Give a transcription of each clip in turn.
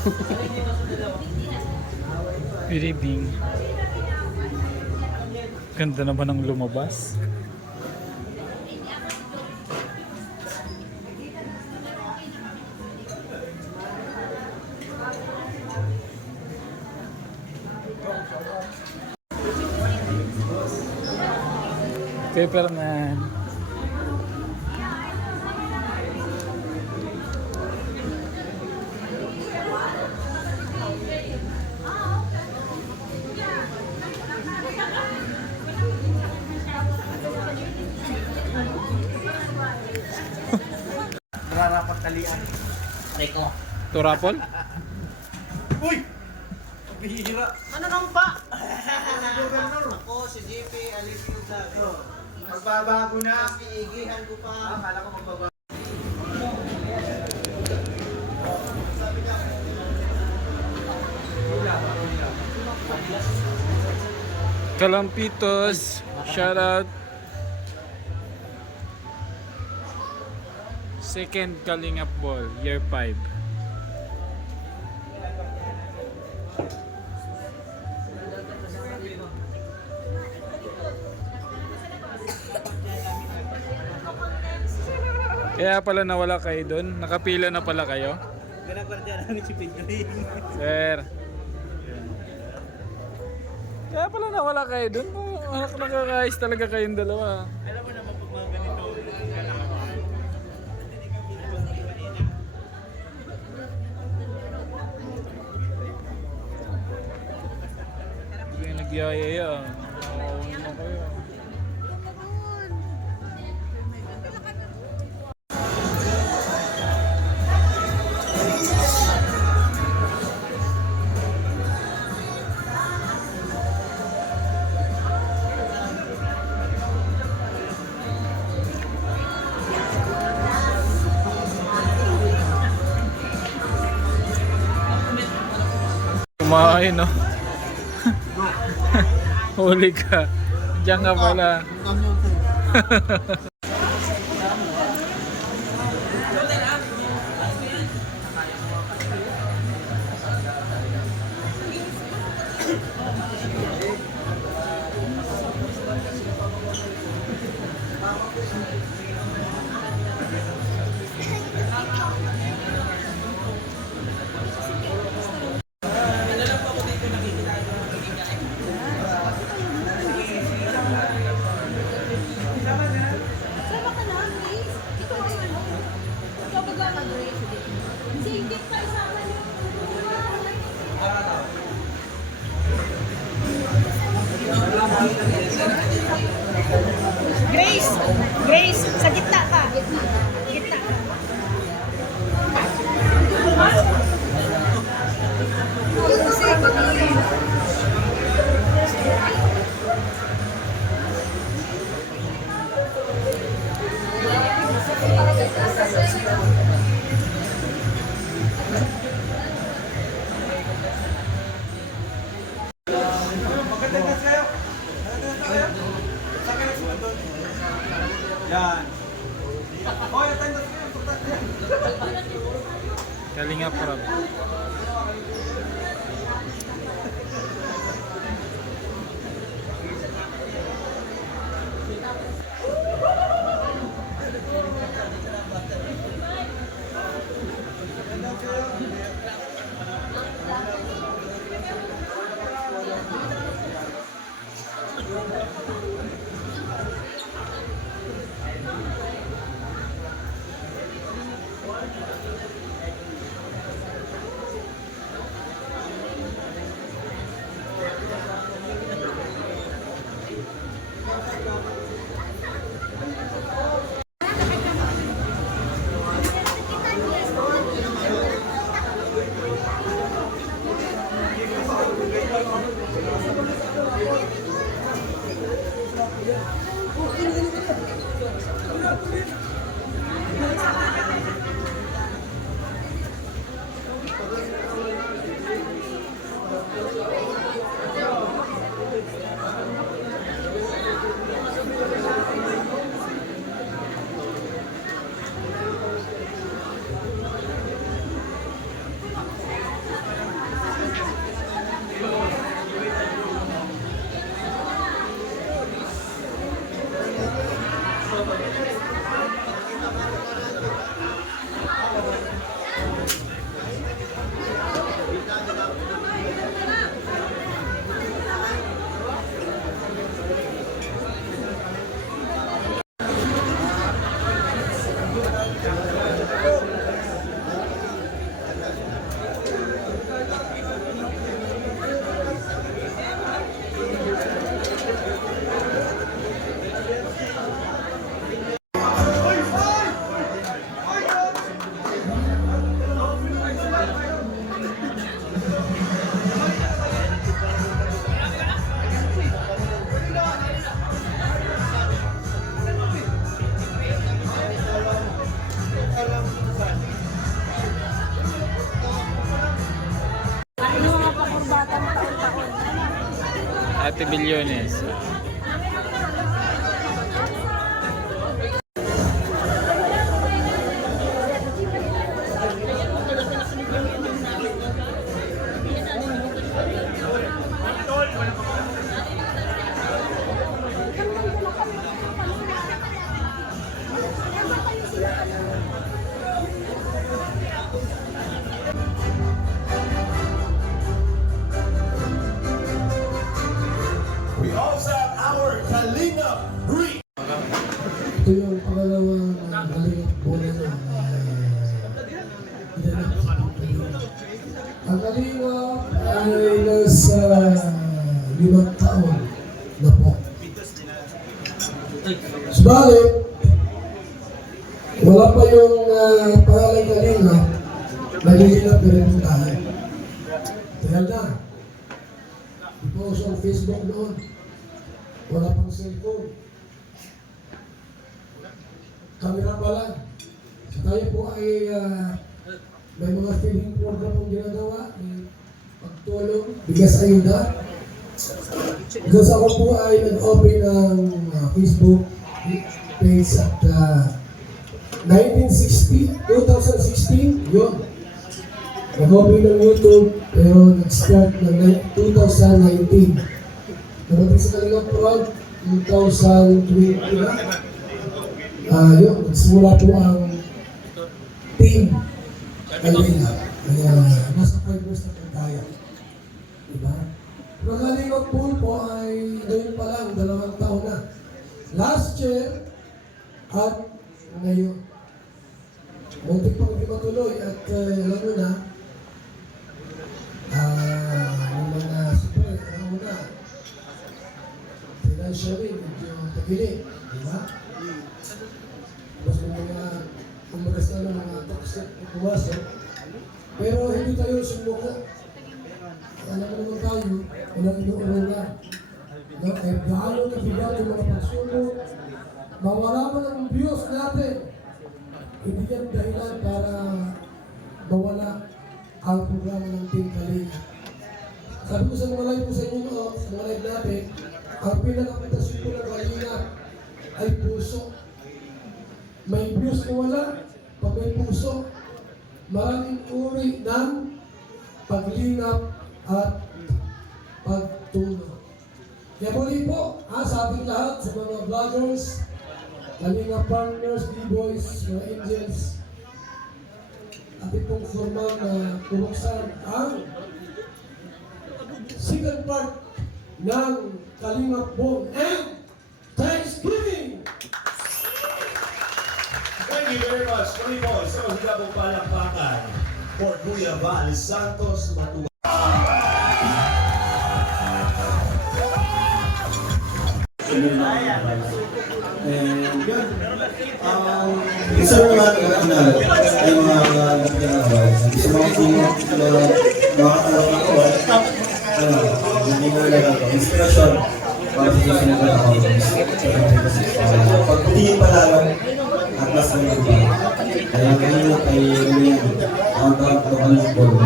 Good evening. Ganda naman ang lumabas. Paperman. Nararapat talian. Reko. Turapol? Uy! Bihira. Ano nang pa? Ako si JP Alipio Vlog. Magbabago na. Iigihan ko pa. Akala ko magbabago. Kalampitos. Shout out. Second Kalingap Ball, year 5. Kaya pala nawala kayo doon? Nakapila na pala kayo? Ganagwardya namin si Pinjoy. Sir. Kaya pala nawala kayo doon? Nakakayos talaga kayong dalawa. Alam mo naman pag mga ganito, Hindi kayo nagyayaya. Nakakauna na kayo. Kumain, no? Huli ka. Diyan ka pala. Sama ka na, Grace. Ito ang ano. Ikaw ba ka, Grace? Sige, pa isama niyo. Grace! Grace! Sa gitna ka. Gitna ka. mag-attendance kayo. Saan kayo sumundod? Yan. Hoy, attendance kayo. Importante yan. Kalingap Rob. Ate Bilyones. We also have our Kalinga Breed. Ito yung pangalawang Kalingap Bola na ginanap sa Kalingap. Ang Kalingap ay nasa 5 taon na po. Subalit, wala pa yung pangalan Kalingap, nagigilap na rin po tayo. Tagal na. I-post ang Facebook noon. Wala pang cellphone. Kamera pa lang. So tayo po ay may mga feeding program pong ginagawa. May pagtulong, bigas ayuda. Because ako po ay nag-open ng Facebook page at 2016, yun. Nag-open ng YouTube, pero nag-start ng 2019. Narating sa Kalingap Prod, 2020 na. Yun, nagsimula po ang team Kalingap. Kaya nasa 5 years na po tayo. Diba? Ang Kalingap pool po ay ngayon pa lang, 2 taon na. Last year at ngayon. Muntik pang di matuloy at alam mo na, yung mga super, alam mo na, financially, medyo tagilid, di ba? Tapos yung mga umagas na mga toxic na pumasok, pero hindi tayo sumuko. Alam mo naman tayo, walang inuulungan. Kahit gaano na bigat yung mga pagsubok, mawala man ang views natin, hindi yan dahilan para mawala ang programa ng Team Kalingap. Sabi ko sa mga live ko sa inyo, sa mga live natin, ang pinakapuntasyon ko ng Kalingap ay puso. May views na wala, pag may puso, maraming uri ng paglingap at pagtulong. Kaya muli po, sa ating lahat, sa mga vloggers, Kalingap partners, B-boys, mga angels, ating pong formal na pumuksan ang second part ng Kalingap Boom and Thanksgiving! Thank you very much. Kami po, sa mga pong palakpakan for Kuya Val Santos Matuwa. Isa mga nag-aaral ay mga nag-aaral. Sa mga katarap ako, hindi mo nalalago. Inspirasyon para sa susunod na ako. Pagpulihin pa lang at mas ng iba. Kaya ngayon ay ang tarap ko ang ball.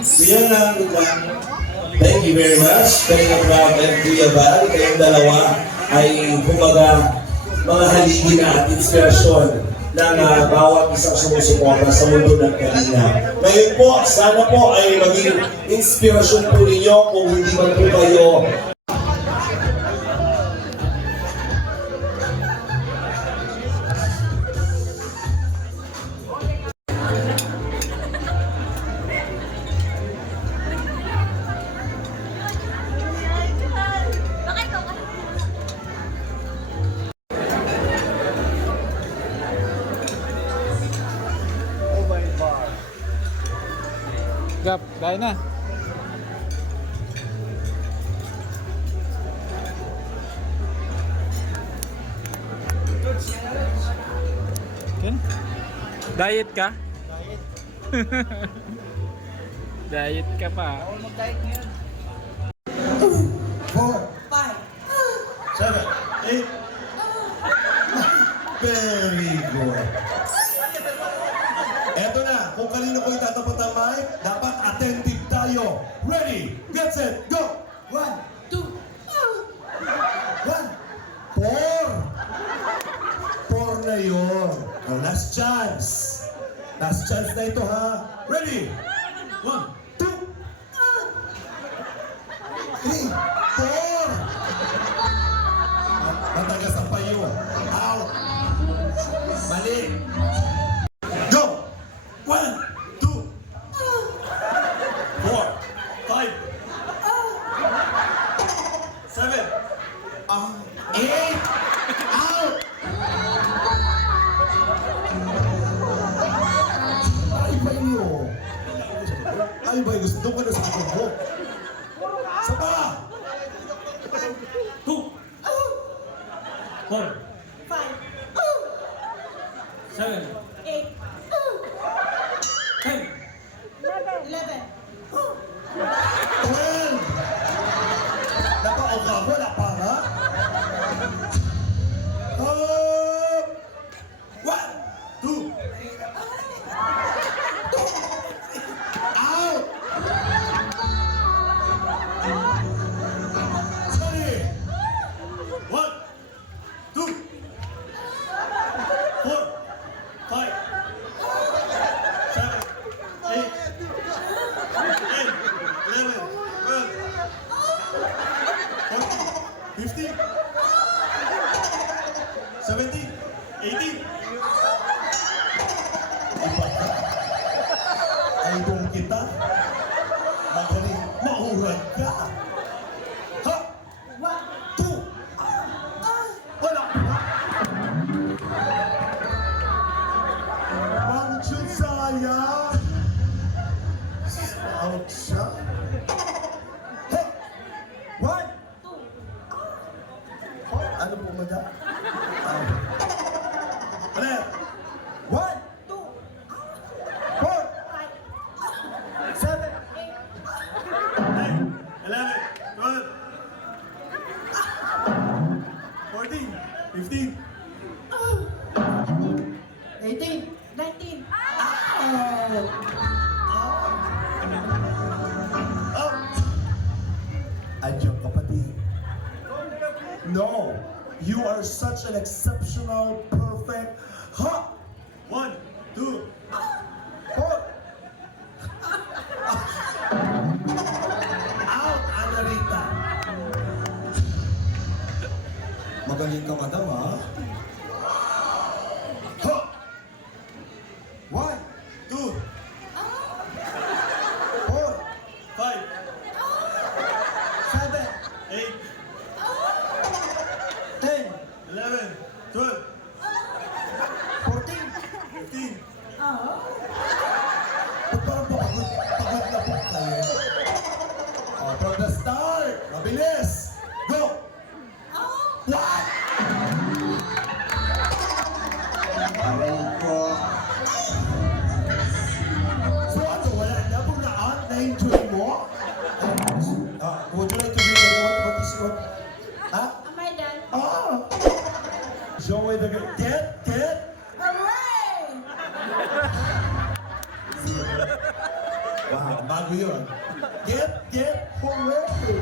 So yan lang, thank you very much. Kalingap Rob and Kuya Val, kayong dalawa ay kumbaga mga haligi na at inspirasyon ng bawat isang sumusuporta sa mundo ng Kalingap. Ngayon po, sana po ay maging inspirasyon po ninyo kung hindi man po kayo Gap, kain na. Ken? Diet ka? Diet ka pa. Bawal mag-diet ngayon. 4, 7, 8. Very good. Eto na, kung kanino ko itatapat ang mic, dapat attentive tayo. Ready, get set, go! 1, 2, 1, 4 na yun. Oh, last chance. Last chance na ito, ha? Ready? 1, 2, 3, 4. Matagas ang payo. Out. Mali. Go! 1, 2, 4, 5, 7, 8. Out! Ay ba inyo? Ay ba gusto ko na sa akin mo? Sa pa! 2, 4, 7, 10, 12! Napauka mo, napara? 1, 2, out! Sorry! 1, 2, 4, 5, 7, 8, 10, 11, 12, 14, 15, 17, 18. Idol kita. Magaling maurag ka. Ha? 1, 2. Wala. Manchun saya. Out siya. Ha? 1, 2. Ano po, madam? Ulit. 1, 2, 4, 7, 10, 11, 12, 14, 15, 18, 19. Adyo, kapatid. No, you are such an exceptional, perfect. Ha! 1, 2, 4. Out, Anarita. Magaling ka, madam, ha? Ha! 1, 2, 4, 5, 7, 8, 10, 11, 12, 14, 15. Ba't parang pagod na po kayo? Oh, from the start, mabilis! Go! What? So ano, wala na pong na-out na injury mo? Would you like to hear what is what? Ha? Am I done? Show me the get. Hooray! Wow, bago yun. Get, hooray!